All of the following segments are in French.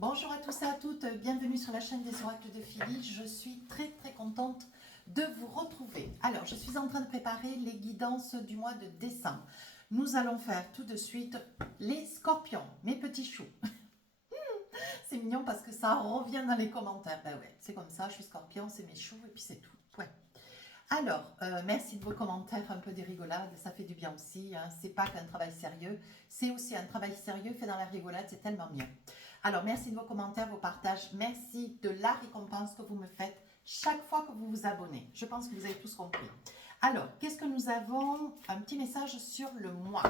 Bonjour à tous et à toutes, bienvenue sur la chaîne des oracles de Philly. Je suis très contente de vous retrouver. Alors, je suis en train de préparer les guidances du mois de décembre. Nous allons faire tout de suite les scorpions, mes petits choux. C'est mignon parce que ça revient dans les commentaires. Ben ouais, c'est comme ça, je suis scorpion, c'est mes choux et puis c'est tout. Ouais. Alors, merci de vos commentaires, un peu des rigolades, ça fait du bien aussi. Hein. C'est pas qu'un travail sérieux, c'est aussi un travail sérieux fait dans la rigolade, c'est tellement mieux. Alors, merci de vos commentaires, vos partages, merci de la récompense que vous me faites chaque fois que vous vous abonnez. Je pense que vous avez tous compris. Alors, qu'est-ce que nous avons? Un petit message sur le mois.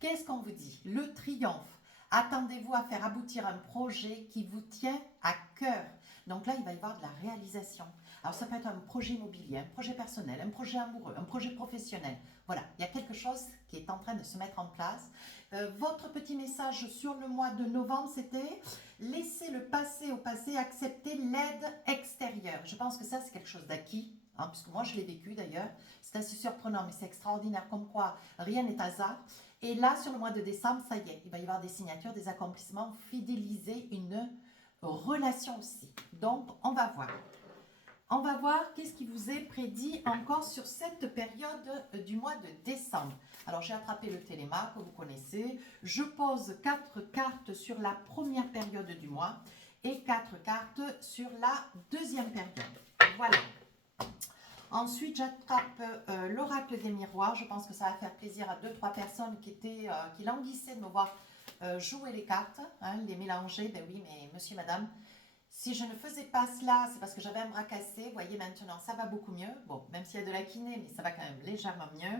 Qu'est-ce qu'on vous dit? Le triomphe. Attendez-vous à faire aboutir un projet qui vous tient à cœur. Donc là, il va y avoir de la réalisation. Alors ça peut être un projet immobilier, un projet personnel, un projet amoureux, un projet professionnel. Voilà, il y a quelque chose qui est en train de se mettre en place. Votre petit message sur le mois de novembre, c'était « Laissez le passé au passé, accepter l'aide extérieure ». Je pense que ça, c'est quelque chose d'acquis, hein, puisque moi, je l'ai vécu d'ailleurs. C'est assez surprenant, mais c'est extraordinaire, comme quoi rien n'est hasard. Et là, sur le mois de décembre, ça y est, il va y avoir des signatures, des accomplissements, fidéliser une relation aussi. Donc, on va voir. On va voir qu'est-ce qui vous est prédit encore sur cette période du mois de décembre. Alors, j'ai attrapé le téléma que vous connaissez. Je pose 4 cartes sur la première période du mois et 4 cartes sur la deuxième période. Voilà. Ensuite, j'attrape l'oracle des miroirs. Je pense que ça va faire plaisir à 2-3 personnes qui languissaient de me voir jouer les cartes, hein, les mélanger. Ben oui, mais monsieur, madame, si je ne faisais pas cela, c'est parce que j'avais un bras cassé. Vous voyez, maintenant, ça va beaucoup mieux. Bon, même s'il y a de la kiné, mais ça va quand même légèrement mieux.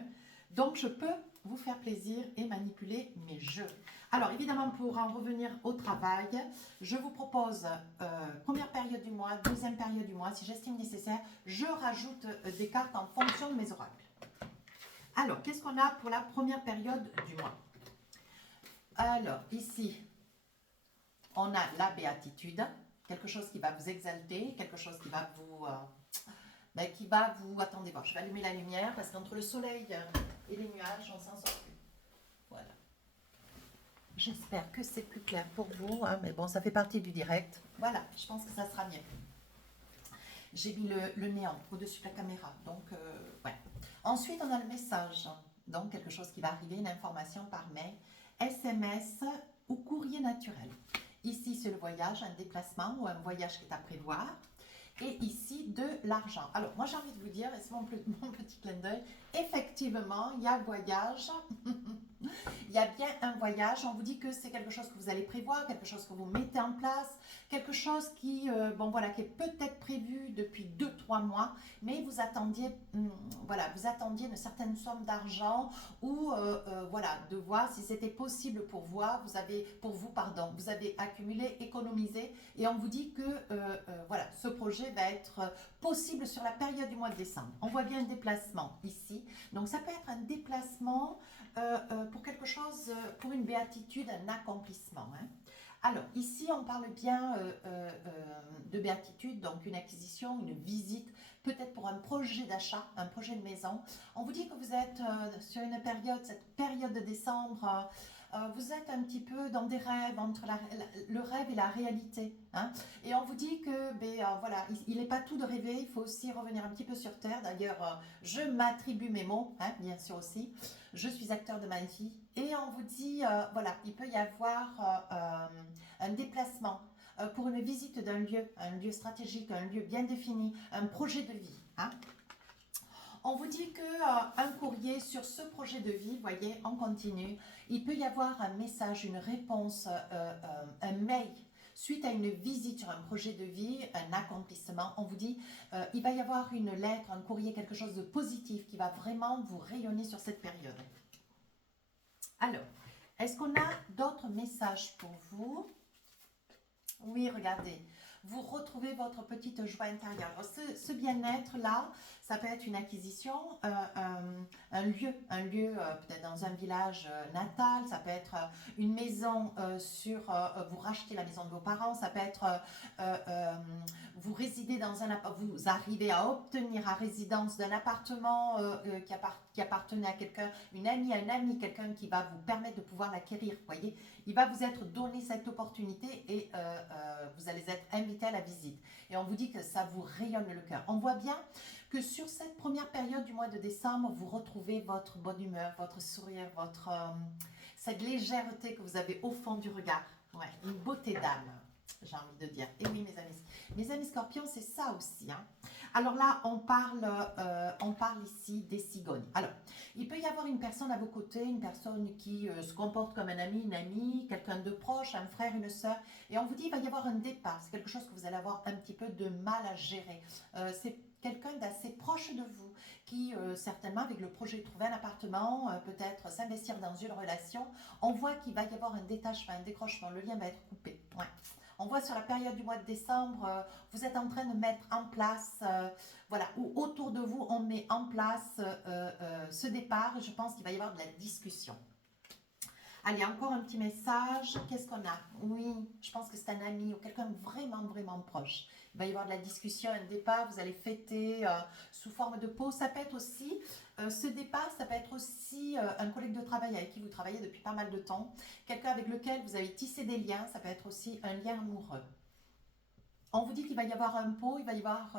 Donc, je peux vous faire plaisir et manipuler mes jeux. Alors, évidemment, pour en revenir au travail, je vous propose première période du mois, deuxième période du mois. Si j'estime nécessaire, je rajoute des cartes en fonction de mes oracles. Alors, qu'est-ce qu'on a pour la première période du mois? Alors, ici, on a la béatitude. Quelque chose qui va vous exalter, quelque chose qui va vous... Attendez voir, je vais allumer la lumière parce qu'entre le soleil et les nuages, on s'en sort plus. Voilà. J'espère que c'est plus clair pour vous, hein, mais bon, ça fait partie du direct. Voilà, je pense que ça sera mieux. J'ai mis le néant au-dessus de la caméra, donc ouais. Ensuite, on a le message, donc quelque chose qui va arriver, une information par mail, SMS ou courrier naturel. Ici, c'est le voyage, un déplacement ou un voyage qui est à prévoir. Et ici, de l'argent. Alors, moi, j'ai envie de vous dire, et c'est mon petit clin d'œil, effectivement, il y a voyage. Il y a bien un voyage. On vous dit que c'est quelque chose que vous allez prévoir, quelque chose que vous mettez en place, quelque chose qui, qui est peut-être prévu depuis 2-3 mois, mais vous attendiez, vous attendiez une certaine somme d'argent ou de voir si c'était possible pour vous, vous avez accumulé, économisé, et on vous dit que ce projet va être possible sur la période du mois de décembre. On voit bien un déplacement ici, donc ça peut être un déplacement pour quelque chose, pour une béatitude, un accomplissement. Hein. Alors, ici, on parle bien de béatitude, donc une acquisition, une visite, peut-être pour un projet d'achat, un projet de maison. On vous dit que vous êtes sur une période, cette période de décembre, vous êtes un petit peu dans des rêves, entre le rêve et la réalité. Hein. Et on vous dit que, il n'est pas tout de rêver, il faut aussi revenir un petit peu sur terre. D'ailleurs, je m'attribue mes mots, hein, bien sûr aussi. Je suis acteur de ma vie. Et on vous dit, il peut y avoir un déplacement pour une visite d'un lieu, un lieu stratégique, un lieu bien défini, un projet de vie. Hein. On vous dit qu'un courrier sur ce projet de vie, voyez, on continue, il peut y avoir un message, une réponse, un mail suite à une visite sur un projet de vie, un accomplissement. On vous dit, il va y avoir une lettre, un courrier, quelque chose de positif qui va vraiment vous rayonner sur cette période. Alors, est-ce qu'on a d'autres messages pour vous? Oui, regardez. vous retrouvez votre petite joie intérieure. Alors, ce bien-être-là, ça peut être une acquisition, un lieu peut-être dans un village natal, ça peut être une maison vous rachetez la maison de vos parents, ça peut être vous résidez dans vous arrivez à obtenir à résidence d'un appartement qui appartenait à quelqu'un, une amie, un ami, quelqu'un qui va vous permettre de pouvoir l'acquérir, voyez. Il va vous être donné cette opportunité et vous allez être invité à la visite. Et on vous dit que ça vous rayonne le cœur. On voit bien que sur cette première période du mois de décembre, vous retrouvez votre bonne humeur, votre sourire, cette légèreté que vous avez au fond du regard. Ouais, une beauté d'âme, j'ai envie de dire. Et oui, mes amis scorpions, c'est ça aussi. Hein. Alors là, on parle ici des cigognes. Alors, il peut y avoir une personne à vos côtés, une personne qui se comporte comme un ami, une amie, quelqu'un de proche, un frère, une sœur, et on vous dit il va y avoir un départ. C'est quelque chose que vous allez avoir un petit peu de mal à gérer. C'est quelqu'un d'assez proche de vous qui, certainement, avec le projet de trouver un appartement, peut-être s'investir dans une relation, on voit qu'il va y avoir un détachement, un décrochement, le lien va être coupé. Ouais. On voit sur la période du mois de décembre, vous êtes en train de mettre en place, voilà, ou autour de vous, on met en place ce départ. Je pense qu'il va y avoir de la discussion. Allez, encore un petit message. Qu'est-ce qu'on a? Oui, je pense que c'est un ami ou quelqu'un vraiment, vraiment proche. Il va y avoir de la discussion, un départ, vous allez fêter sous forme de pause. Ça peut être aussi, ce départ, ça peut être aussi un collègue de travail avec qui vous travaillez depuis pas mal de temps. Quelqu'un avec lequel vous avez tissé des liens, ça peut être aussi un lien amoureux. On vous dit qu'il va y avoir un pot, il va y avoir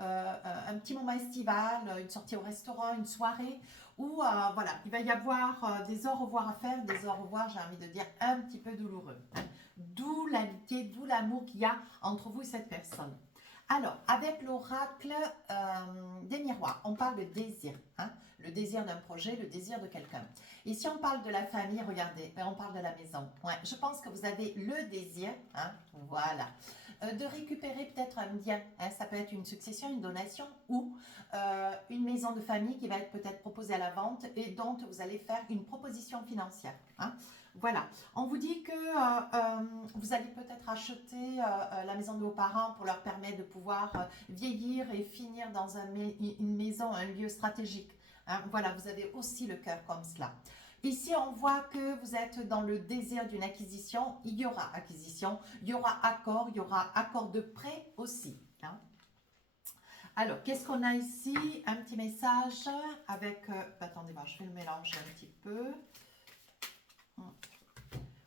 un petit moment estival, une sortie au restaurant, une soirée, où voilà, il va y avoir des au revoir à faire, des au revoir, j'ai envie de dire, un petit peu douloureux. D'où l'amitié, d'où l'amour qu'il y a entre vous et cette personne. Alors, avec l'oracle des miroirs, on parle de désir, hein, le désir d'un projet, le désir de quelqu'un. Et si on parle de la famille, regardez, on parle de la maison. Ouais, je pense que vous avez le désir, hein, voilà, de récupérer peut-être un bien. Hein, ça peut être une succession, une donation ou une maison de famille qui va être peut-être proposée à la vente et dont vous allez faire une proposition financière. Hein. Voilà, on vous dit que vous allez peut-être acheter la maison de vos parents pour leur permettre de pouvoir vieillir et finir dans une maison, un lieu stratégique. Hein. Voilà, vous avez aussi le cœur comme cela. Ici, on voit que vous êtes dans le désir d'une acquisition. Il y aura acquisition, il y aura accord de prêt aussi. Hein. Alors, qu'est-ce qu'on a ici? Un petit message avec... attendez-moi, je vais le mélanger un petit peu.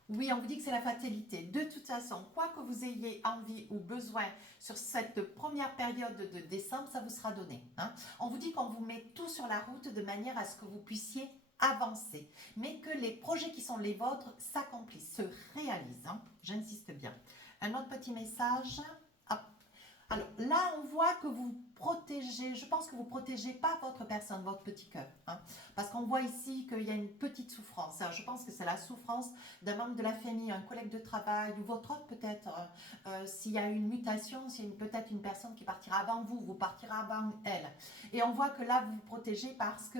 Oui, on vous dit que c'est la fatalité. De toute façon, quoi que vous ayez envie ou besoin sur cette première période de décembre, ça vous sera donné. Hein. On vous dit qu'on vous met tout sur la route de manière à ce que vous puissiez avancer, mais que les projets qui sont les vôtres s'accomplissent, se réalisent. Hein. J'insiste bien. Un autre petit message. Hop. Alors là, on voit que vous protégez, je pense que vous ne protégez pas votre personne, votre petit cœur. Hein, parce qu'on voit ici qu'il y a une petite souffrance. Alors, je pense que c'est la souffrance d'un membre de la famille, un collègue de travail ou votre autre peut-être. S'il y a une mutation, s'il y a peut-être une personne qui partira avant vous, vous partirez avant elle. Et on voit que là, vous vous protégez parce que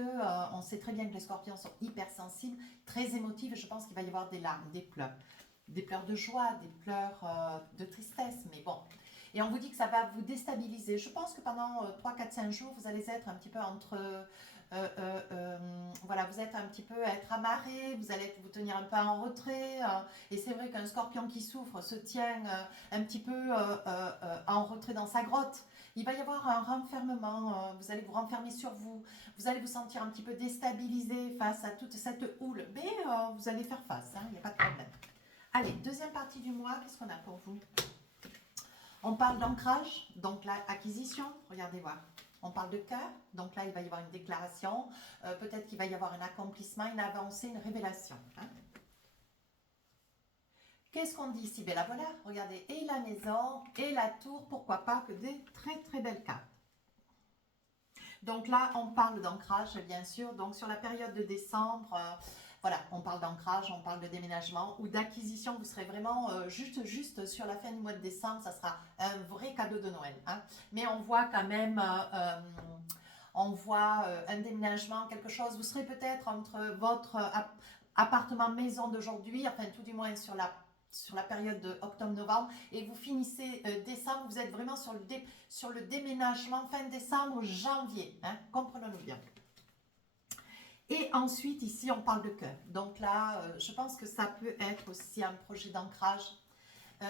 on sait très bien que les scorpions sont hypersensibles, très émotifs. Et je pense qu'il va y avoir des larmes, des pleurs de joie, des pleurs de tristesse. Mais bon... Et on vous dit que ça va vous déstabiliser. Je pense que pendant 3, 4, 5 jours, vous allez être un petit peu entre... voilà, vous êtes un petit peu à être amarré, vous allez vous tenir un peu en retrait. Et c'est vrai qu'un scorpion qui souffre se tient un petit peu en retrait dans sa grotte. Il va y avoir un renfermement, vous allez vous renfermer sur vous. Vous allez vous sentir un petit peu déstabilisé face à toute cette houle. Mais vous allez faire face, il n'y a pas de problème. Allez, deuxième partie du mois, qu'est-ce qu'on a pour vous ? On parle d'ancrage, donc là, acquisition, regardez voir. On parle de cœur, donc là, il va y avoir une déclaration. Peut-être qu'il va y avoir un accomplissement, une avancée, une révélation. Hein. Qu'est-ce qu'on dit ici? Ben là, voilà, regardez, et la maison, et la tour, pourquoi pas, que des très très belles cartes. Donc là, on parle d'ancrage, bien sûr. Donc sur la période de décembre... voilà, on parle d'ancrage, on parle de déménagement ou d'acquisition. Vous serez vraiment juste sur la fin du mois de décembre. Ça sera un vrai cadeau de Noël. Hein. Mais on voit quand même, un déménagement, quelque chose. Vous serez peut-être entre votre appartement maison d'aujourd'hui, enfin tout du moins sur la sur la période de octobre-novembre et vous finissez décembre, vous êtes vraiment sur le déménagement fin décembre, janvier, hein, comprenons-nous bien. Et ensuite, ici, on parle de cœur. Donc là, je pense que ça peut être aussi un projet d'ancrage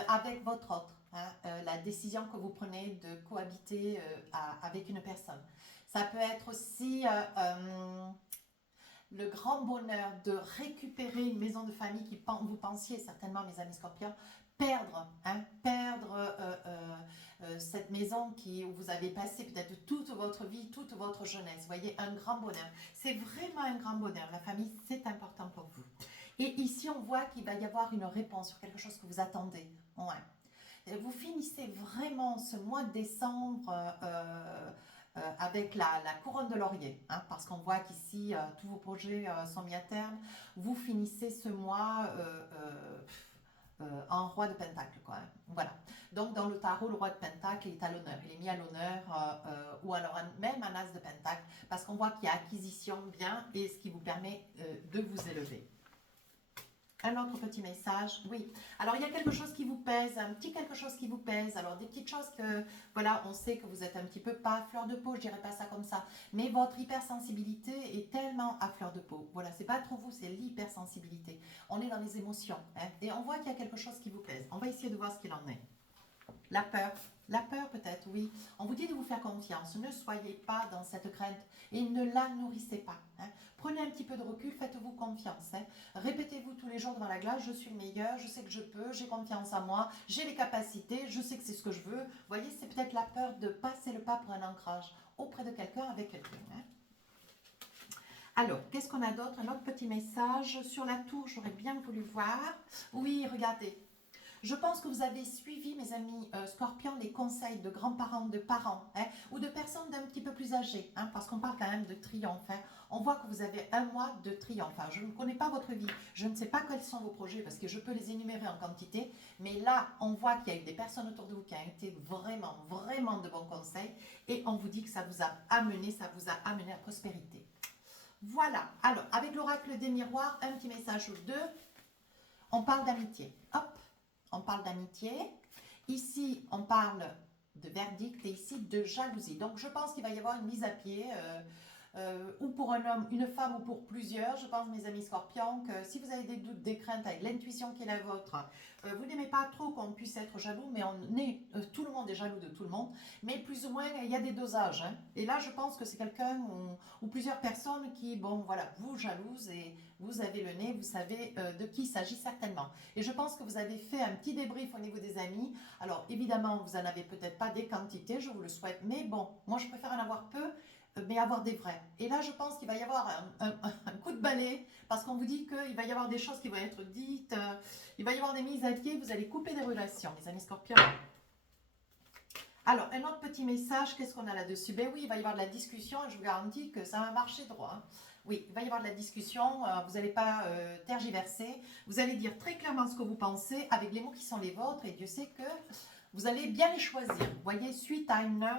avec votre autre. Hein, la décision que vous prenez de cohabiter avec une personne. Ça peut être aussi le grand bonheur de récupérer une maison de famille qui, vous pensiez certainement, mes amis scorpions, perdre cette maison où vous avez passé peut-être toute votre vie, toute votre jeunesse. Vous voyez, un grand bonheur. C'est vraiment un grand bonheur. La famille, c'est important pour vous. Et ici, on voit qu'il va y avoir une réponse sur quelque chose que vous attendez. Ouais. Vous finissez vraiment ce mois de décembre avec la couronne de laurier, hein, parce qu'on voit qu'ici, tous vos projets sont mis à terme. Vous finissez ce mois en roi de pentacle, quoi. Hein. Voilà. Donc, dans le tarot, le roi de pentacle est à l'honneur. Il est mis à l'honneur, ou alors même un as de pentacle, parce qu'on voit qu'il y a acquisition bien, et ce qui vous permet de vous élever. Un autre petit message, oui. Alors, il y a quelque chose qui vous pèse, un petit quelque chose qui vous pèse. Alors, des petites choses que, voilà, on sait que vous êtes un petit peu pas à fleur de peau, je dirais pas ça comme ça. Mais votre hypersensibilité est tellement à fleur de peau. Voilà, c'est pas trop vous, c'est l'hypersensibilité. On est dans les émotions. Hein, et on voit qu'il y a quelque chose qui vous pèse. On va essayer de voir ce qu'il en est. La peur peut-être, oui. On vous dit de vous faire confiance. Ne soyez pas dans cette crainte et ne la nourrissez pas. Hein. Prenez un petit peu de recul, faites-vous confiance. Hein. Répétez-vous tous les jours devant la glace, je suis le meilleur, je sais que je peux, j'ai confiance en moi, j'ai les capacités, je sais que c'est ce que je veux. Vous voyez, c'est peut-être la peur de passer le pas pour un ancrage auprès de quelqu'un, avec quelqu'un. Hein. Alors, qu'est-ce qu'on a d'autre? Un autre petit message sur la tour, j'aurais bien voulu voir. Oui, regardez. Je pense que vous avez suivi, mes amis scorpions, les conseils de grands-parents, de parents, hein, ou de personnes d'un petit peu plus âgées, hein, parce qu'on parle quand même de triomphe. Hein. On voit que vous avez un mois de triomphe. Enfin, je ne connais pas votre vie, je ne sais pas quels sont vos projets, parce que je peux les énumérer en quantité, mais là, on voit qu'il y a eu des personnes autour de vous qui ont été vraiment, vraiment de bons conseils, et on vous dit que ça vous a amené à prospérité. Voilà, alors, avec l'oracle des miroirs, un petit message ou deux, on parle d'amitié. Hop! On parle d'amitié. Ici, on parle de verdict et ici de jalousie. Donc, je pense qu'il va y avoir une mise à pied, ou pour un homme, une femme ou pour plusieurs. Je pense, mes amis scorpions, que si vous avez des doutes, des craintes avec l'intuition qui est la vôtre, vous n'aimez pas trop qu'on puisse être jaloux, mais tout le monde est jaloux de tout le monde. Mais plus ou moins, il y a des dosages. Hein. Et là, je pense que c'est quelqu'un ou plusieurs personnes qui, bon, voilà, vous jalousent et vous avez le nez, vous savez de qui il s'agit certainement. Et je pense que vous avez fait un petit débrief au niveau des amis. Alors, évidemment, vous n'en avez peut-être pas des quantités, je vous le souhaite. Mais bon, moi, je préfère en avoir peu, mais avoir des vrais. Et là, je pense qu'il va y avoir un coup de balai, parce qu'on vous dit qu'il va y avoir des choses qui vont être dites, il va y avoir des mises à pied, vous allez couper des relations, mes amis scorpions. Alors, un autre petit message, qu'est-ce qu'on a là-dessus? Ben oui, il va y avoir de la discussion, et je vous garantis que ça va marcher droit. Hein. Oui, il va y avoir de la discussion, vous n'allez pas tergiverser, vous allez dire très clairement ce que vous pensez, avec les mots qui sont les vôtres, et Dieu sait que vous allez bien les choisir. Vous voyez, suite à une...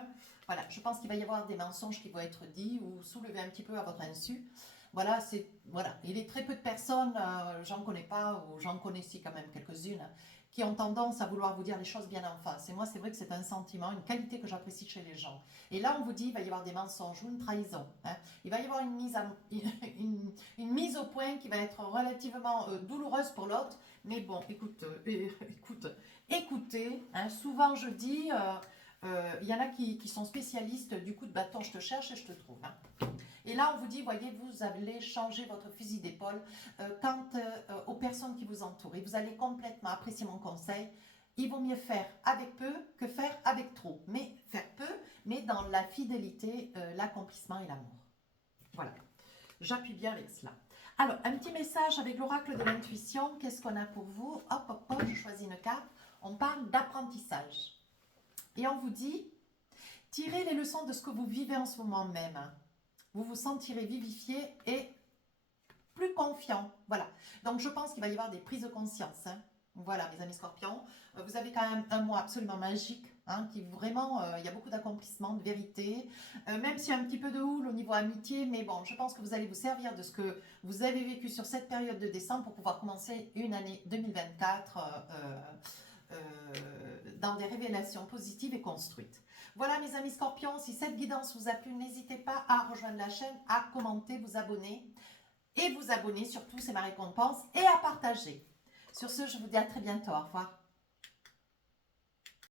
Voilà, je pense qu'il va y avoir des mensonges qui vont être dits ou soulevés un petit peu à votre insu. Voilà, il est très peu de personnes, j'en connais pas, ou j'en connais si quand même quelques-unes, qui ont tendance à vouloir vous dire les choses bien en face. Et moi, c'est vrai que c'est un sentiment, une qualité que j'apprécie chez les gens. Et là, on vous dit, il va y avoir des mensonges ou une trahison. Hein. Il va y avoir une mise au point qui va être relativement douloureuse pour l'autre. Mais bon, écoutez, hein, souvent je dis... il y en a qui sont spécialistes du coup de bâton, je te cherche et je te trouve. Hein. Et là, on vous dit, voyez, vous allez changer votre fusil d'épaule quant aux personnes qui vous entourent. Et vous allez complètement apprécier mon conseil. Il vaut mieux faire avec peu que faire avec trop. Mais faire peu, mais dans la fidélité, l'accomplissement et l'amour. Voilà. J'appuie bien avec cela. Alors, un petit message avec l'oracle de l'intuition. Qu'est-ce qu'on a pour vous? Hop, hop, hop, je choisis une carte. On parle d'apprentissage. Et on vous dit, tirez les leçons de ce que vous vivez en ce moment même. Vous vous sentirez vivifié et plus confiant. Voilà. Donc, je pense qu'il va y avoir des prises de conscience. Hein. Voilà, mes amis scorpions, vous avez quand même un mois absolument magique, hein, qui vraiment, il y a beaucoup d'accomplissements, de vérité, même s'il y a un petit peu de houle au niveau amitié, mais bon, je pense que vous allez vous servir de ce que vous avez vécu sur cette période de décembre pour pouvoir commencer une année 2024 dans des révélations positives et construites. Voilà mes amis scorpions, si cette guidance vous a plu, n'hésitez pas à rejoindre la chaîne, à commenter, vous abonner, et vous abonner surtout, c'est ma récompense, et à partager. Sur ce, je vous dis à très bientôt. Au revoir.